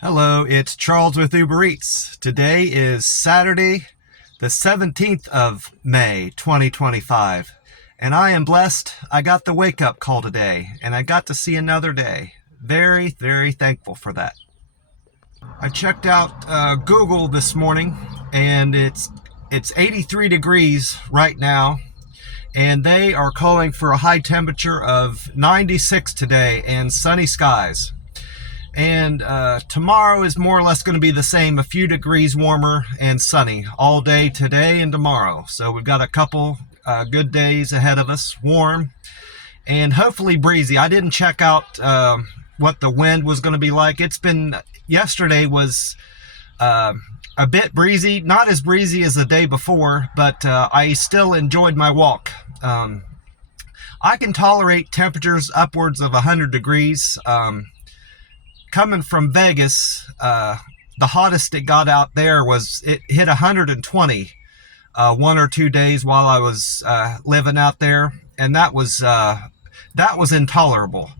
Hello, it's Charles with Uber Eats. Today is Saturday, the 17th of May, 2025. And I am blessed. I got the wake-up call today, and I got to see another day. Very, very thankful for that. I checked out Google this morning, and it's 83 degrees right now, and they are calling for a high temperature of 96 today and sunny skies. And tomorrow is more or less going to be the same, a few degrees warmer and sunny all day today and tomorrow. So we've got a couple good days ahead of us, warm and hopefully breezy. I didn't check out what the wind was going to be like. Yesterday was a bit breezy, not as breezy as the day before, but I still enjoyed my walk. I can tolerate temperatures upwards of 100 degrees. Coming from Vegas, the hottest it got out there it hit 120 1 or 2 days while I was living out there, and that was intolerable.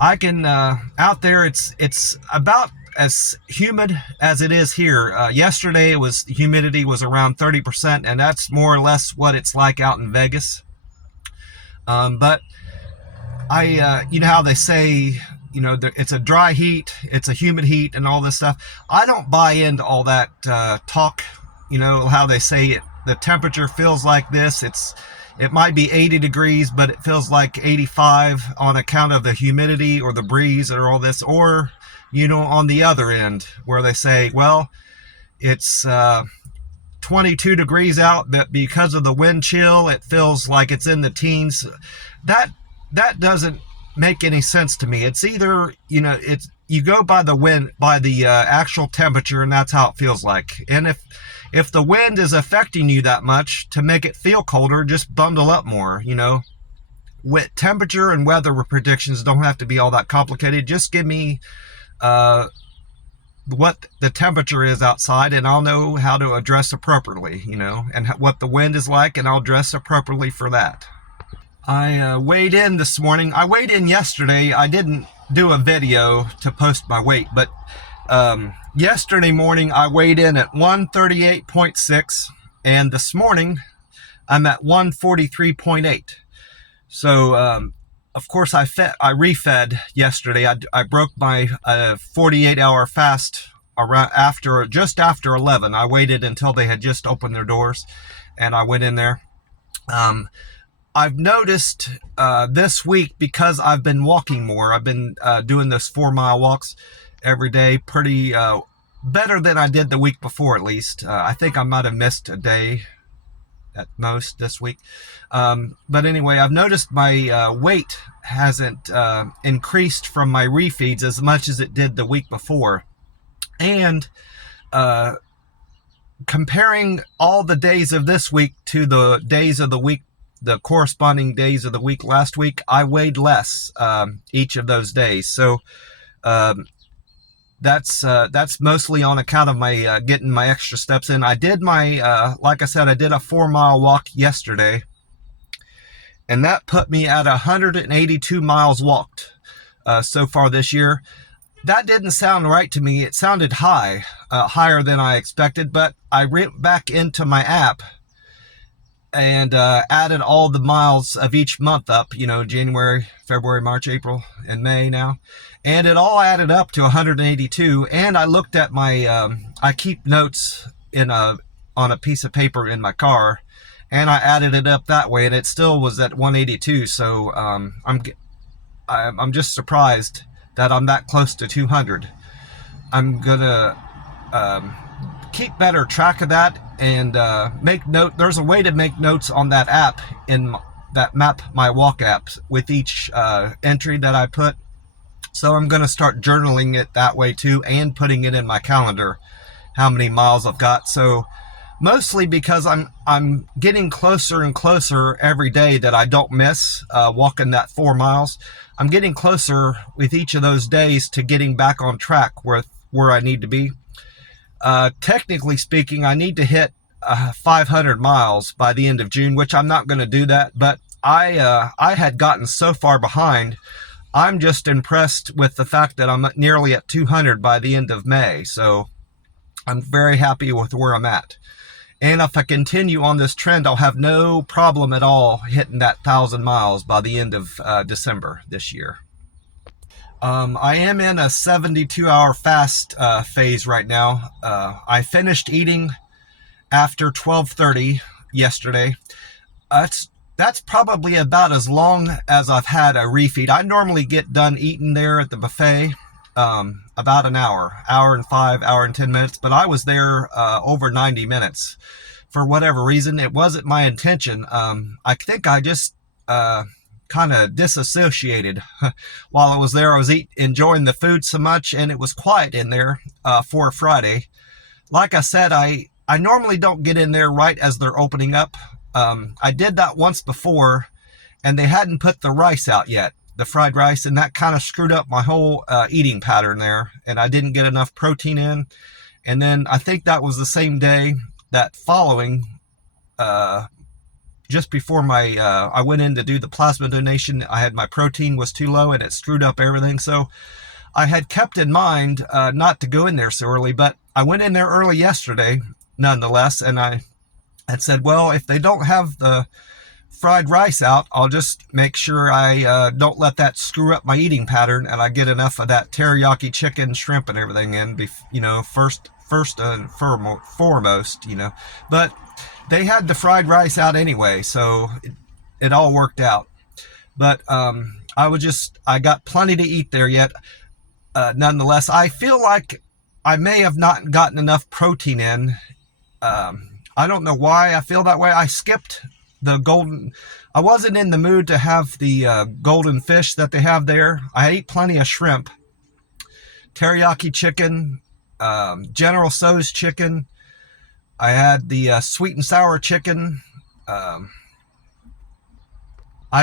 I can out there it's about as humid as it is here. Yesterday humidity was around 30%, and that's more or less what it's like out in Vegas. But you know how they say, it's a dry heat, it's a humid heat, and all this stuff. I don't buy into all that talk. How they say the temperature feels like this. It might be 80 degrees, but it feels like 85 on account of the humidity or the breeze or all this. Or, on the other end where they say, well, it's 22 degrees out, but because of the wind chill, it feels like it's in the teens. That doesn't make any sense to me. It's either, you go by the wind, by the actual temperature, and that's how it feels like. And if the wind is affecting you that much to make it feel colder, just bundle up more. With temperature and weather predictions don't have to be all that complicated. Just give me what the temperature is outside, and I'll know how to address appropriately, and what the wind is like, and I'll dress appropriately for that. I weighed in this morning. I weighed in yesterday. I didn't do a video to post my weight, but yesterday morning I weighed in at 138.6, and this morning I'm at 143.8. So of course I refed yesterday. I broke my 48-hour fast just after 11. I waited until they had just opened their doors, and I went in there. I've noticed this week, because I've been walking more, I've been doing those 4-mile walks every day, pretty better than I did the week before, at least. I think I might have missed a day at most this week. But anyway, I've noticed my weight hasn't increased from my refeeds as much as it did the week before. And comparing all the days of this week to the days of the week, the corresponding days of the week last week, I weighed less each of those days. So that's mostly on account of my getting my extra steps in. I did like I said, I did a 4-mile walk yesterday, and that put me at 182 miles walked so far this year. That didn't sound right to me. It sounded higher than I expected, but I went back into my app and added all the miles of each month up, January, February, March, April, and May now. And it all added up to 182. And I looked at my, I keep notes on a piece of paper in my car, and I added it up that way, and it still was at 182. So I'm just surprised that I'm that close to 200. I'm gonna keep better track of that and make note. There's a way to make notes on that app, in that Map My Walk app, with each entry that I put. So I'm going to start journaling it that way too, and putting it in my calendar how many miles I've got. So mostly because I'm getting closer and closer every day that I don't miss walking that 4 miles. I'm getting closer with each of those days to getting back on track where I need to be. Technically speaking, I need to hit 500 miles by the end of June, which I'm not going to do that. But I had gotten so far behind. I'm just impressed with the fact that I'm nearly at 200 by the end of May. So I'm very happy with where I'm at. And if I continue on this trend, I'll have no problem at all hitting that 1,000 miles by the end of December this year. I am in a 72-hour fast phase right now. I finished eating after 12:30 yesterday. That's probably about as long as I've had a refeed. I normally get done eating there at the buffet about an hour and 5, hour and 10 minutes, but I was there over 90 minutes. For whatever reason, it wasn't my intention. I think I just kind of disassociated while I was there. I was enjoying the food so much, and it was quiet in there for a Friday. Like I said, I normally don't get in there right as they're opening up. I did that once before, and they hadn't put the rice out yet, the fried rice, and that kind of screwed up my whole eating pattern there, and I didn't get enough protein in. And then I think that was the same day, that following, just before I went in to do the plasma donation, my protein was too low and it screwed up everything. So I had kept in mind not to go in there so early, but I went in there early yesterday nonetheless, and I had said, well, if they don't have the fried rice out, I'll just make sure I don't let that screw up my eating pattern, and I get enough of that teriyaki chicken, shrimp, and everything in, first and foremost, but they had the fried rice out anyway, so it all worked out. But I got plenty to eat there yet. Nonetheless, I feel like I may have not gotten enough protein in. I don't know why I feel that way. I skipped I wasn't in the mood to have the golden fish that they have there. I ate plenty of shrimp, teriyaki chicken, General Tso's chicken. I had the sweet and sour chicken. I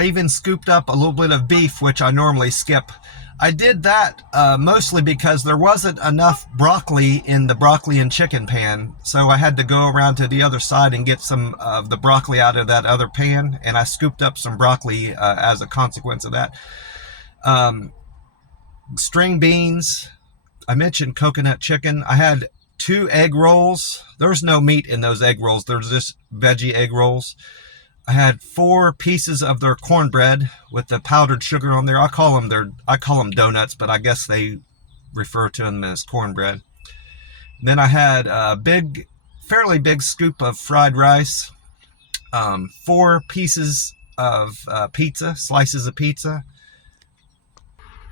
even scooped up a little bit of beef, which I normally skip. I did that mostly because there wasn't enough broccoli in the broccoli and chicken pan, so I had to go around to the other side and get some of the broccoli out of that other pan, and I scooped up some broccoli as a consequence of that. String beans. I mentioned coconut chicken. I had 2 egg rolls. There's no meat in those egg rolls. There's just veggie egg rolls. I had 4 pieces of their cornbread with the powdered sugar on there. I call them donuts, but I guess they refer to them as cornbread. Then I had a fairly big scoop of fried rice, 4 pieces of pizza, slices of pizza.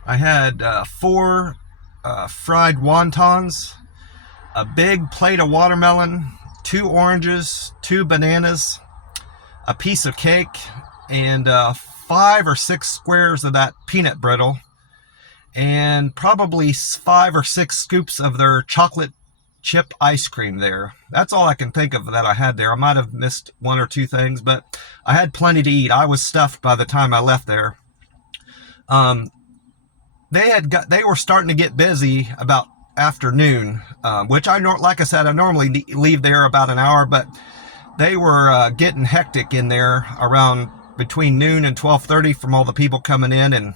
I had 4 fried wontons, a big plate of watermelon, 2 oranges, 2 bananas, a piece of cake, and 5 or 6 squares of that peanut brittle, and probably 5 or 6 scoops of their chocolate chip ice cream there. That's all I can think of that I had there. I might have missed 1 or 2 things, but I had plenty to eat. I was stuffed by the time I left there. They were starting to get busy about afternoon, which like I said, I normally leave there about an hour, but they were getting hectic in there around between noon and 12:30 from all the people coming in, and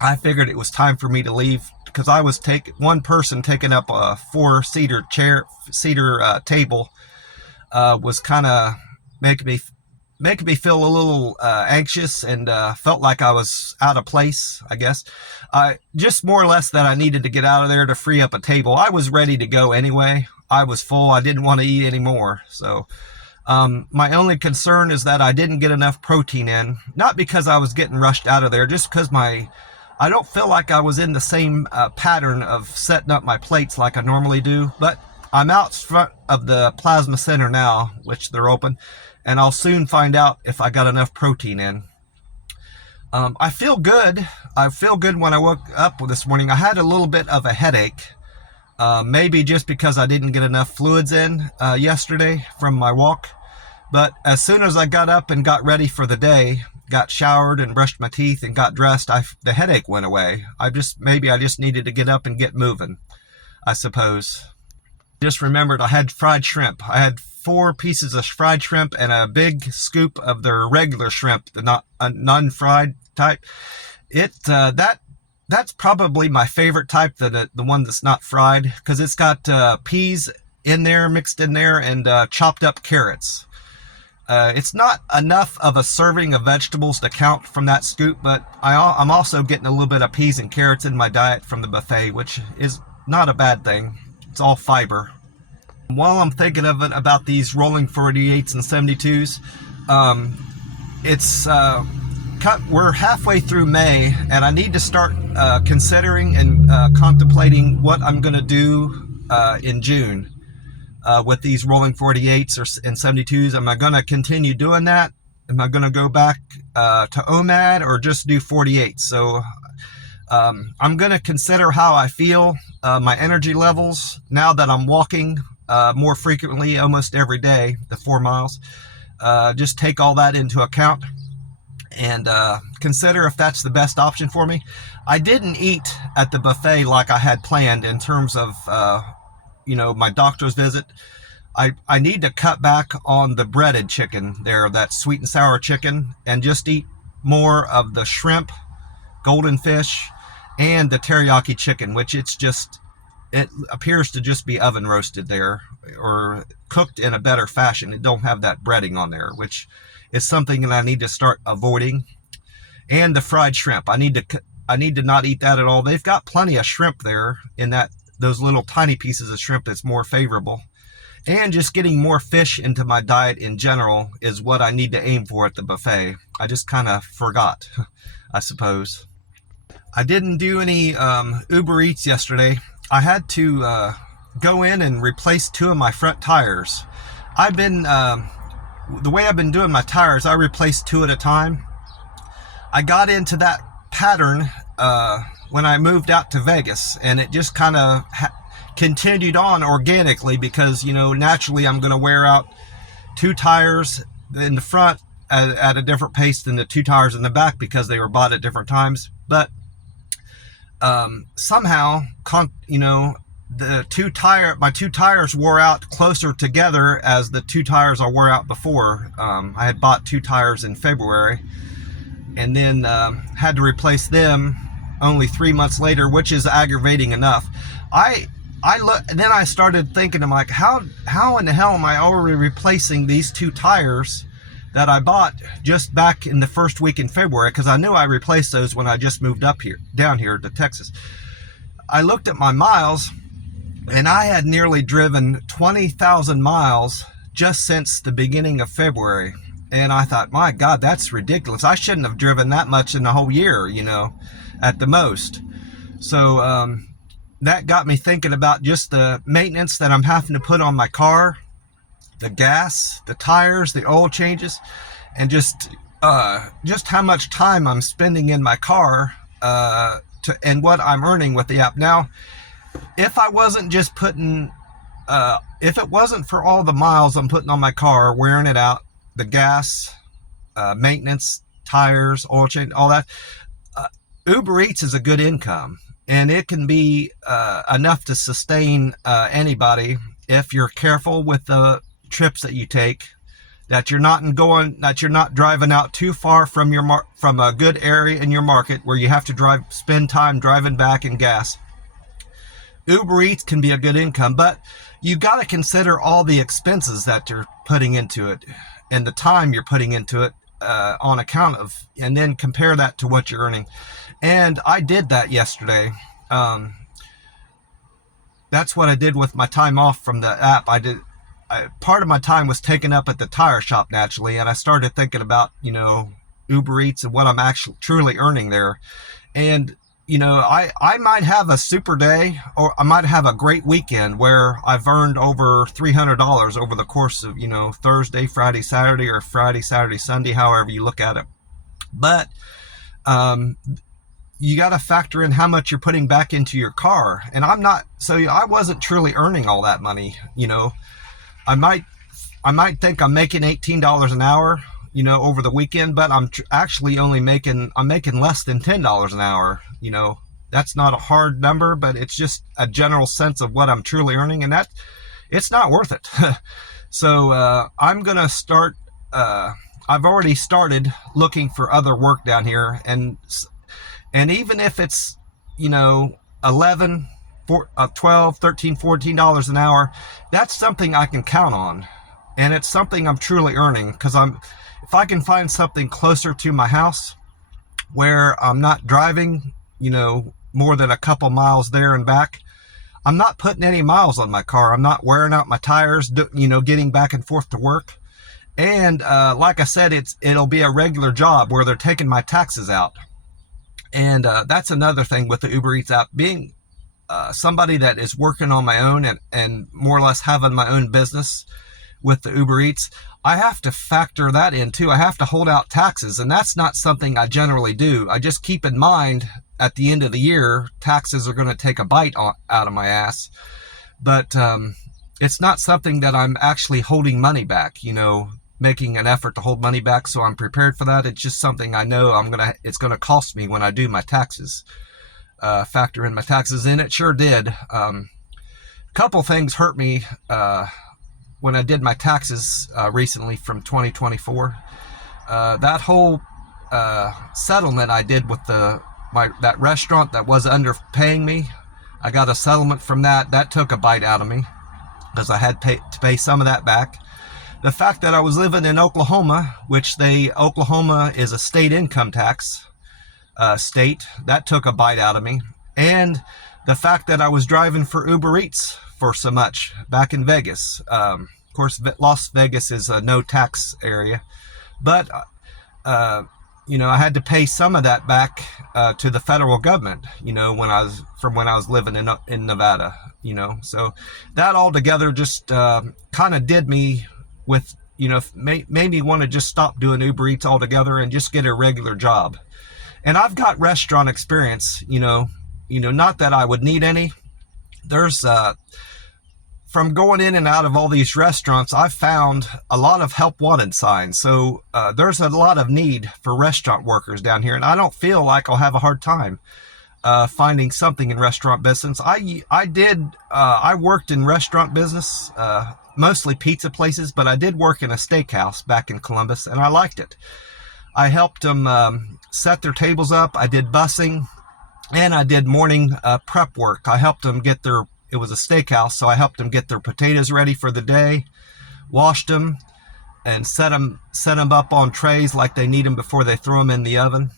I figured it was time for me to leave because I was one person taking up a 4-seater table was kind of making me feel a little anxious, and felt like I was out of place, I guess. Just more or less that I needed to get out of there to free up a table. I was ready to go anyway. I was full. I didn't want to eat anymore. So my only concern is that I didn't get enough protein in. Not because I was getting rushed out of there, just because I don't feel like I was in the same pattern of setting up my plates like I normally do. But I'm out front of the plasma center now, which they're open, and I'll soon find out if I got enough protein in. I feel good. I feel good when I woke up this morning. I had a little bit of a headache, maybe just because I didn't get enough fluids in yesterday from my walk. But as soon as I got up and got ready for the day, got showered and brushed my teeth and got dressed, the headache went away. Maybe I just needed to get up and get moving, I suppose. Just remembered I had fried shrimp. I had 4 pieces of fried shrimp and a big scoop of their regular shrimp, the non-fried type. That That's probably my favorite type, the one that's not fried, because it's got peas in there, mixed in there, and chopped up carrots. It's not enough of a serving of vegetables to count from that scoop, but I'm also getting a little bit of peas and carrots in my diet from the buffet, which is not a bad thing. It's all fiber. While I'm thinking of it about these rolling 48s and 72s, we're halfway through May, and I need to start considering and contemplating what I'm going to do in June with these rolling 48s and 72s. Am I going to continue doing that? Am I going to go back to OMAD or just do 48s? So I'm going to consider how I feel, my energy levels, now that I'm walking more frequently, almost every day, the 4 miles. Just take all that into account and consider if that's the best option for me. I didn't eat at the buffet like I had planned in terms of, my doctor's visit. I need to cut back on the breaded chicken there, that sweet and sour chicken, and just eat more of the shrimp, golden fish, and the teriyaki chicken, which it appears to just be oven roasted there or cooked in a better fashion. It don't have that breading on there, which is something that I need to start avoiding. And the fried shrimp, I need to not eat that at all. They've got plenty of shrimp there in those little tiny pieces of shrimp that's more favorable. And just getting more fish into my diet in general is what I need to aim for at the buffet. I just kind of forgot, I suppose. I didn't do any Uber Eats yesterday. I had to go in and replace 2 of my front tires. The way I've been doing my tires, I replace 2 at a time. I got into that pattern when I moved out to Vegas, and it just kind of continued on organically because, naturally I'm going to wear out 2 tires in the front at a different pace than the 2 tires in the back because they were bought at different times. But somehow, my 2 tires wore out closer together as the 2 tires I wore out before. I had bought 2 tires in February and then had to replace them only 3 months later, which is aggravating enough. Then I started thinking, I'm like, how in the hell am I already replacing these 2 tires that I bought just back in the first week in February? Because I knew I replaced those when I just moved down here to Texas. I looked at my miles, and I had nearly driven 20,000 miles just since the beginning of February. And I thought, my God, that's ridiculous. I shouldn't have driven that much in the whole year, at the most. So that got me thinking about just the maintenance that I'm having to put on my car, the gas, the tires, the oil changes, and just how much time I'm spending in my car and what I'm earning with the app. Now, if it wasn't for all the miles I'm putting on my car, wearing it out, the gas, maintenance, tires, oil change, all that, Uber Eats is a good income, and it can be enough to sustain anybody if you're careful with the trips that you take, that you're not driving out too far from a good area in your market where you have to spend time driving back in gas. Uber Eats can be a good income, but you got to consider all the expenses that you're putting into it and the time you're putting into it on account of, and then compare that to what you're earning. And I did that yesterday. That's what I did with my time off from the app. Part of my time was taken up at the tire shop naturally, and I started thinking about, Uber Eats and what I'm actually truly earning there. And, I might have a super day, or I might have a great weekend where I've earned over $300 over the course of, Thursday, Friday, Saturday, or Friday, Saturday, Sunday, however you look at it. But you got to factor in how much you're putting back into your car. And I wasn't truly earning all that money. I might think I'm making $18 an hour, over the weekend, but I'm actually I'm making less than $10 an hour. That's not a hard number, but it's just a general sense of what I'm truly earning, and it's not worth it. So I'm going to start, I've already started looking for other work down here, and even if it's you know, 11, 12, 13, $14 an hour, that's something I can count on. And it's something I'm truly earning, because if I can find something closer to my house where I'm not driving, you know, more than a couple miles there and back, I'm not putting any miles on my car. I'm not wearing out my tires, you know, getting back and forth to work. And like I said, it'll be a regular job where they're taking my taxes out. And that's another thing with the Uber Eats app. Being somebody that is working on my own and more or less having my own business with the Uber Eats, I have to factor that in too. I have to hold out taxes, and that's not something I generally do. I just keep in mind at the end of the year, taxes are going to take a bite out of my ass. But it's not something that I'm actually holding money back, you know, making an effort to hold money back, so I'm prepared for that. It's just something I know it's going to cost me when I do my taxes, factor in my taxes. And it sure did. A couple things hurt me when I did my taxes recently from 2024. That whole settlement I did with that restaurant that was underpaying me, I got a settlement from that. That took a bite out of me because I had to pay some of that back. The fact that I was living in Oklahoma, which Oklahoma is a state income tax state, that took a bite out of me. And the fact that I was driving for Uber Eats for so much back in Vegas. Of course, Las Vegas is a no tax area, but you know, I had to pay some of that back to the federal government, you know, when I was living in Nevada, you know. So that all together just kind of did me with, you know, made me want to just stop doing Uber Eats altogether and just get a regular job. And I've got restaurant experience, you know, not that I would need any. There's from going in and out of all these restaurants, I've found a lot of help wanted signs. So there's a lot of need for restaurant workers down here, and I don't feel like I'll have a hard time finding something in restaurant business. I worked in restaurant business, mostly pizza places, but I did work in a steakhouse back in Columbus, and I liked it. I helped them set their tables up. I did busing, and I did morning prep work. I helped them get it was a steakhouse, so I helped them get their potatoes ready for the day, washed them, and set them up on trays like they need them before they throw them in the oven.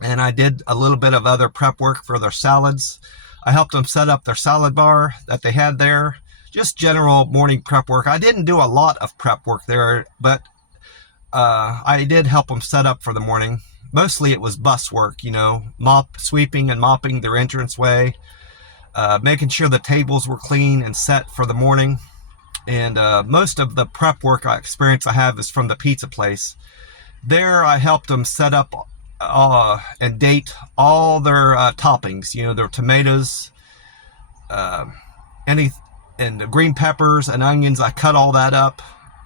And I did a little bit of other prep work for their salads. I helped them set up their salad bar that they had there. Just general morning prep work. I didn't do a lot of prep work there, but I did help them set up for the morning. Mostly it was bus work, you know, sweeping and mopping their entranceway, making sure the tables were clean and set for the morning. And most of the prep work experience I have is from the pizza place. There I helped them set up and date all their toppings, you know, their tomatoes, and the green peppers and onions. I cut all that up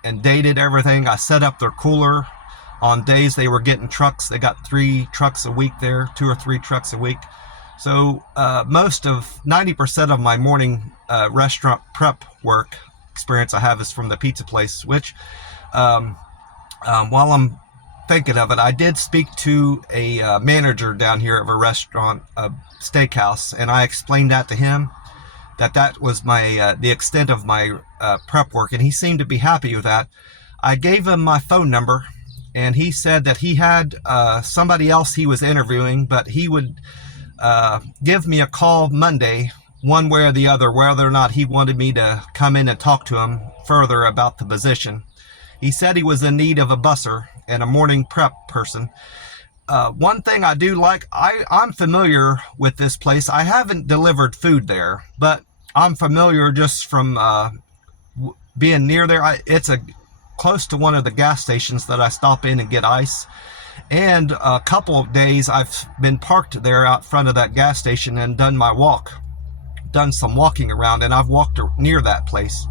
and dated everything. I set up their cooler on days they were getting trucks. They got 3 trucks a week there, 2 or 3 trucks a week. So 90% of my morning restaurant prep work experience I have is from the pizza place, which while I'm thinking of it, I did speak to a manager down here of a restaurant, a steakhouse, and I explained that to him, that was my the extent of my prep work, and he seemed to be happy with that. I gave him my phone number, and he said that he had somebody else he was interviewing, but he would give me a call Monday, one way or the other, whether or not he wanted me to come in and talk to him further about the position. He said he was in need of a busser and a morning prep person. One thing I do like, I'm familiar with this place. I haven't delivered food there, but I'm familiar just from being near there. It's close to one of the gas stations that I stop in and get ice. And a couple of days I've been parked there out front of that gas station and done some walking around, and I've walked near that place.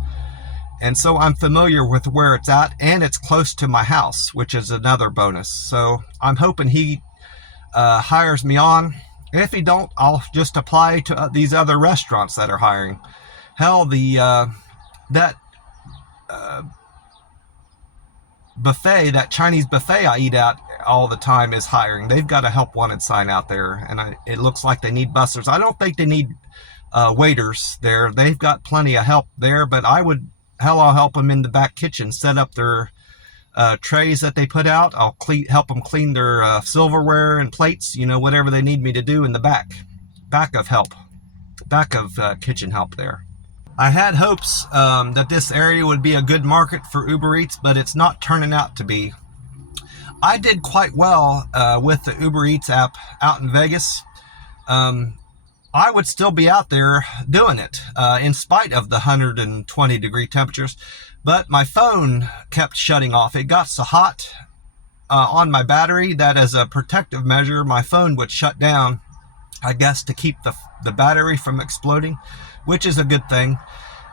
And so I'm familiar with where it's at, and it's close to my house, which is another bonus. So I'm hoping he hires me on. If he don't, I'll just apply to these other restaurants that are hiring. Hell, buffet, that Chinese buffet I eat at all the time, is hiring. They've got a help wanted sign out there, and it looks like they need busters. I don't think they need waiters there. They've got plenty of help there, but I'll help them in the back kitchen, set up their trays that they put out. I'll help them clean their silverware and plates, whatever they need me to do in the back of kitchen help there. I had hopes that this area would be a good market for Uber Eats, but it's not turning out to be. I did quite well with the Uber Eats app out in Vegas. I would still be out there doing it in spite of the 120-degree temperatures, but my phone kept shutting off. It got so hot on my battery that, as a protective measure, my phone would shut down, I guess, to keep the battery from exploding, which is a good thing.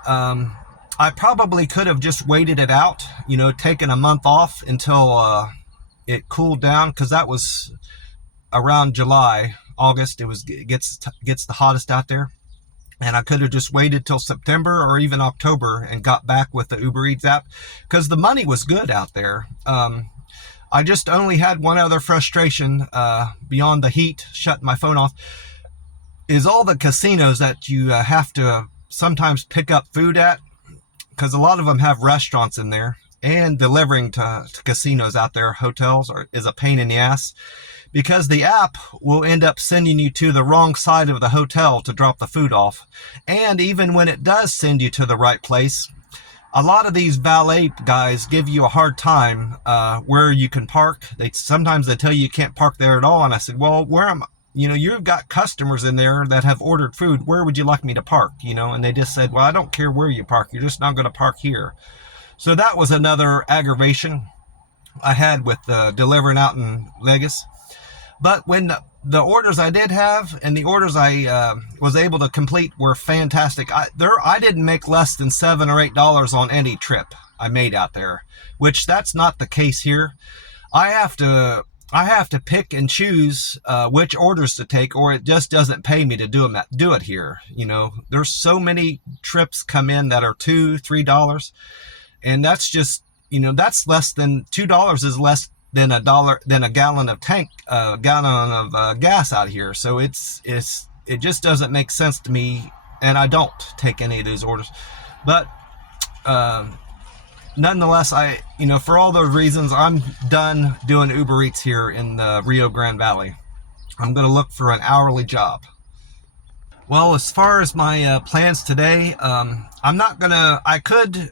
I probably could have just waited it out, taken a month off until it cooled down, because that was around July, August. It gets the hottest out there, and I could have just waited till September or even October and got back with the Uber Eats app, because the money was good out there. I just only had one other frustration beyond the heat shutting my phone off, is all the casinos that you have to sometimes pick up food at, because a lot of them have restaurants in there, and delivering to casinos out there, hotels, is a pain in the ass, because the app will end up sending you to the wrong side of the hotel to drop the food off. And even when it does send you to the right place, a lot of these valet guys give you a hard time where you can park. Sometimes they tell you can't park there at all. And I said, well, where am I? You've got customers in there that have ordered food. Where would you like me to park? And they just said, well, I don't care where you park. You're just not going to park here. So that was another aggravation I had with delivering out in Vegas. But when the orders I did have and the orders I was able to complete were fantastic. I didn't make less than $7 or $8 on any trip I made out there, which that's not the case here. I have to pick and choose which orders to take, or it just doesn't pay me to do it here. There's so many trips come in that are $2, $3, and that's just, that's less than $2 is less than a gallon of gas out here. So it just doesn't make sense to me, and I don't take any of these orders. But nonetheless, for all those reasons, I'm done doing Uber Eats here in the Rio Grande Valley. I'm going to look for an hourly job. Well, as far as my plans today, I could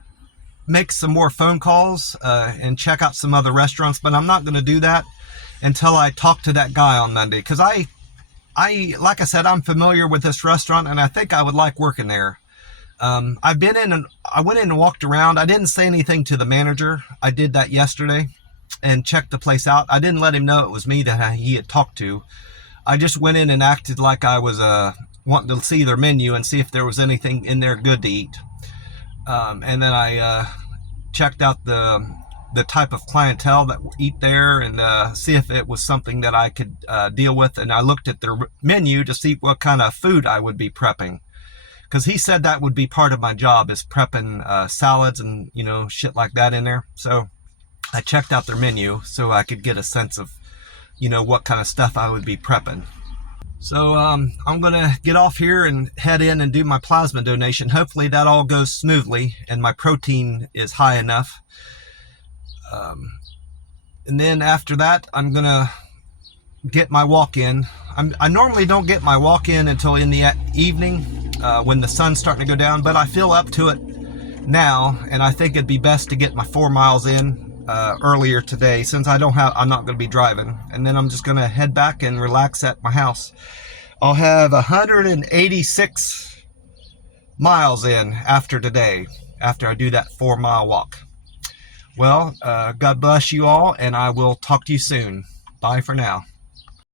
make some more phone calls and check out some other restaurants, but I'm not going to do that until I talk to that guy on Monday, because I like I said, I'm familiar with this restaurant, and I think I would like working there. I went in and walked around. I didn't say anything to the manager. I did that yesterday and checked the place out. I didn't let him know it was me that he had talked to. I just went in and acted like I was wanting to see their menu and see if there was anything in there good to eat. And then I checked out the type of clientele that eat there, and see if it was something that I could deal with. And I looked at their menu to see what kind of food I would be prepping, because he said that would be part of my job, is prepping salads and shit like that in there. So I checked out their menu so I could get a sense of what kind of stuff I would be prepping. So I'm going to get off here and head in and do my plasma donation. Hopefully that all goes smoothly and my protein is high enough. And then after that, I'm going to get my walk-in. I normally don't get my walk-in until in the evening when the sun's starting to go down, but I feel up to it now, and I think it'd be best to get my 4 miles in earlier today, since I'm not going to be driving. And then I'm just going to head back and relax at my house. I'll have 186 miles in after today, after I do that 4-mile walk. Well, God bless you all, and I will talk to you soon. Bye for now.